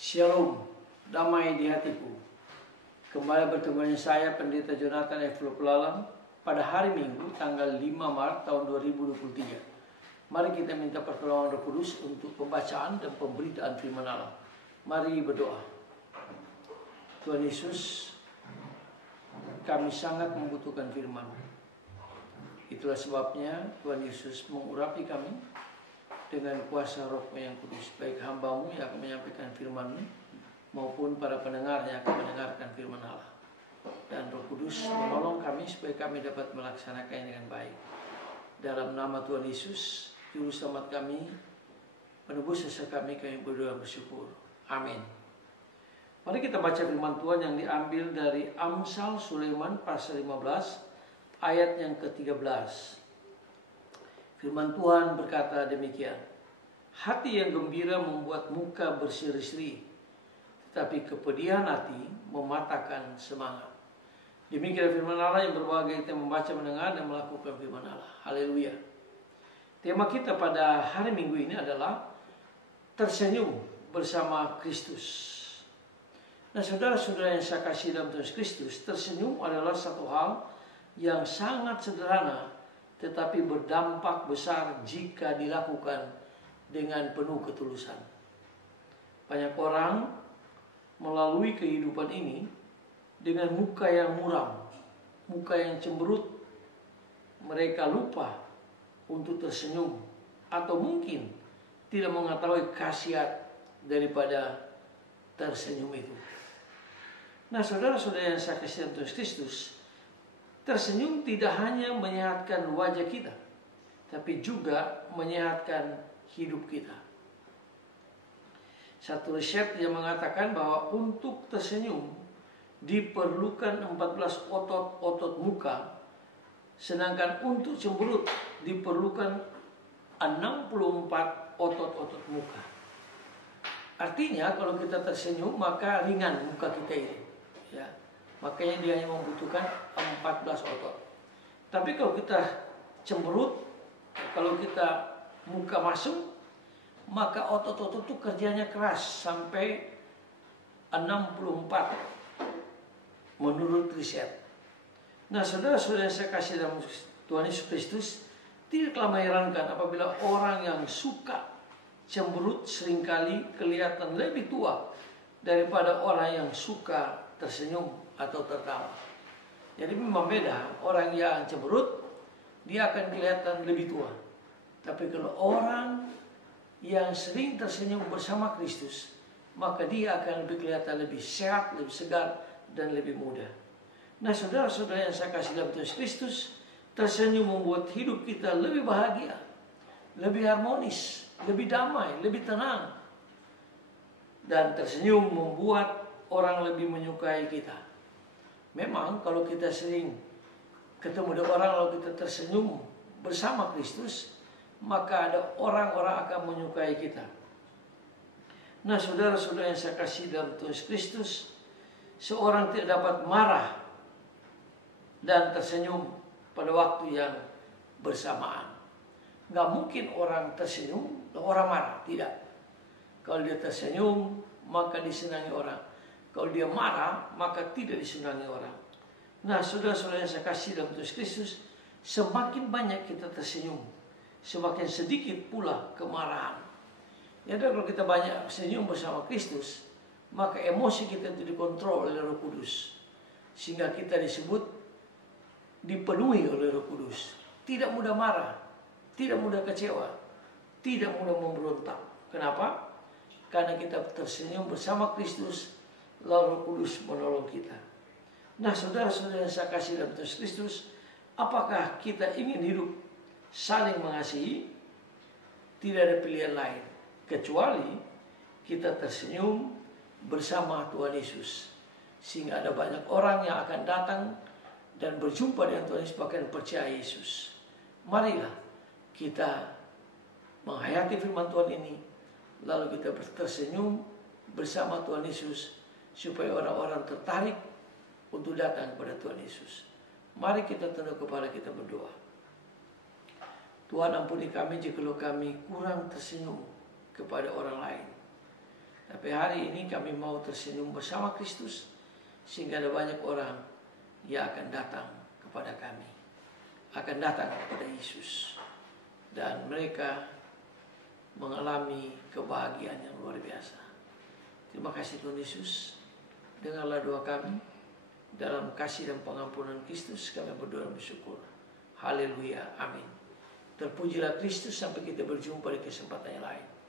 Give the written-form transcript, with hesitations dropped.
Shalom, damai di hatiku. Kembali bertemu dengan saya, Pendeta Jonathan F. Lopulalang, pada hari Minggu, tanggal 5 Maret tahun 2023. Mari kita minta pertolongan Roh Kudus untuk pembacaan dan pemberitaan firman Allah. Mari berdoa. Tuhan Yesus, kami sangat membutuhkan firman. Itulah sebabnya Tuhan Yesus mengurapi kami dengan kuasa Roh yang kudus, baik hamba-Mu yang akan menyampaikan firman-Mu maupun para pendengar yang akan mendengarkan firman Allah. Dan Roh Kudus menolong kami supaya kami dapat melaksanakannya dengan baik. Dalam nama Tuhan Yesus, Juru Selamat kami, penebus dosa kami berdoa bersyukur. Amin. Mari kita baca firman Tuhan yang diambil dari Amsal Sulaiman pasal 15 ayat yang ke-13. Firman Tuhan berkata demikian, hati yang gembira membuat muka berseri-seri, tetapi kepedihan hati mematahkan semangat. Demikian firman Allah yang berbahagia kita membaca, mendengar, dan melakukan firman Allah. Haleluya. Tema kita pada hari Minggu ini adalah tersenyum bersama Kristus. Nah, saudara-saudara yang saya kasih dalam Tuhan Kristus, tersenyum adalah satu hal yang sangat sederhana, tetapi berdampak besar jika dilakukan dengan penuh ketulusan. Banyak orang melalui kehidupan ini dengan muka yang muram, muka yang cemberut. Mereka lupa untuk tersenyum, atau mungkin tidak mengetahui khasiat daripada tersenyum itu. Nah, saudara-saudara yang saya kasih Tuhan Kristus, tersenyum tidak hanya menyehatkan wajah kita, tapi juga menyehatkan hidup kita. Satu riset yang mengatakan bahwa untuk tersenyum diperlukan 14 otot muka, sedangkan untuk cemberut diperlukan 64 otot muka. Artinya kalau kita tersenyum maka ringan muka kita ini, ya. Makanya dia hanya membutuhkan 14 otot. Tapi kalau kita cemberut, kalau kita muka masuk, maka otot-otot itu kerjanya keras sampai 64 menurut riset. Nah, saudara-saudara yang saya kasih dalam Tuhan Yesus Kristus, tidaklah mengherankan apabila orang yang suka cemberut seringkali kelihatan lebih tua daripada orang yang suka tersenyum atau tertawa. Jadi memang beda. Orang yang cemberut, dia akan kelihatan lebih tua. Tapi kalau orang yang sering tersenyum bersama Kristus, maka dia akan lebih kelihatan lebih sehat, lebih segar, dan lebih muda. Nah, saudara-saudara yang saya kasih dalam Tuhan Kristus, tersenyum membuat hidup kita lebih bahagia, lebih harmonis, lebih damai, lebih tenang. Dan tersenyum membuat orang lebih menyukai kita. Memang kalau kita sering ketemu dengan orang lalu kita tersenyum bersama Kristus, maka ada orang-orang akan menyukai kita. Nah, saudara-saudara yang saya kasih dalam Tuhan Kristus, seorang tidak dapat marah dan tersenyum pada waktu yang bersamaan. Nggak mungkin orang tersenyum dan orang marah, tidak. Kalau dia tersenyum maka disenangi orang. Kalau dia marah, maka tidak disenangi orang. Nah, saudara-saudara yang saya kasih dalam Tuhan Kristus, semakin banyak kita tersenyum, semakin sedikit pula kemarahan. Ya, kalau kita banyak senyum bersama Kristus, maka emosi kita itu dikontrol oleh Roh Kudus. Sehingga kita disebut dipenuhi oleh Roh Kudus. Tidak mudah marah, tidak mudah kecewa, tidak mudah memberontak. Kenapa? Karena kita tersenyum bersama Kristus, lalu Roh Kudus menolong kita. Nah, saudara-saudara yang saya kasih dalam Tuhan Kristus, apakah kita ingin hidup saling mengasihi? Tidak ada pilihan lain kecuali kita tersenyum bersama Tuhan Yesus, sehingga ada banyak orang yang akan datang dan berjumpa dengan Tuhan Yesus bahkan percaya Yesus. Marilah kita menghayati firman Tuhan ini, lalu kita tersenyum bersama Tuhan Yesus, supaya orang-orang tertarik untuk datang kepada Tuhan Yesus. Mari kita tunduk kepala kita berdoa. Tuhan, ampuni kami jika kami kurang tersenyum kepada orang lain. Tapi hari ini kami mau tersenyum bersama Kristus, sehingga ada banyak orang yang akan datang kepada kami, akan datang kepada Yesus, dan mereka mengalami kebahagiaan yang luar biasa. Terima kasih Tuhan Yesus. Dengarlah doa kami. Dalam kasih dan pengampunan Kristus kami berdoa dan bersyukur. Haleluya. Amin. Terpujilah Kristus, sampai kita berjumpa di kesempatan yang lain.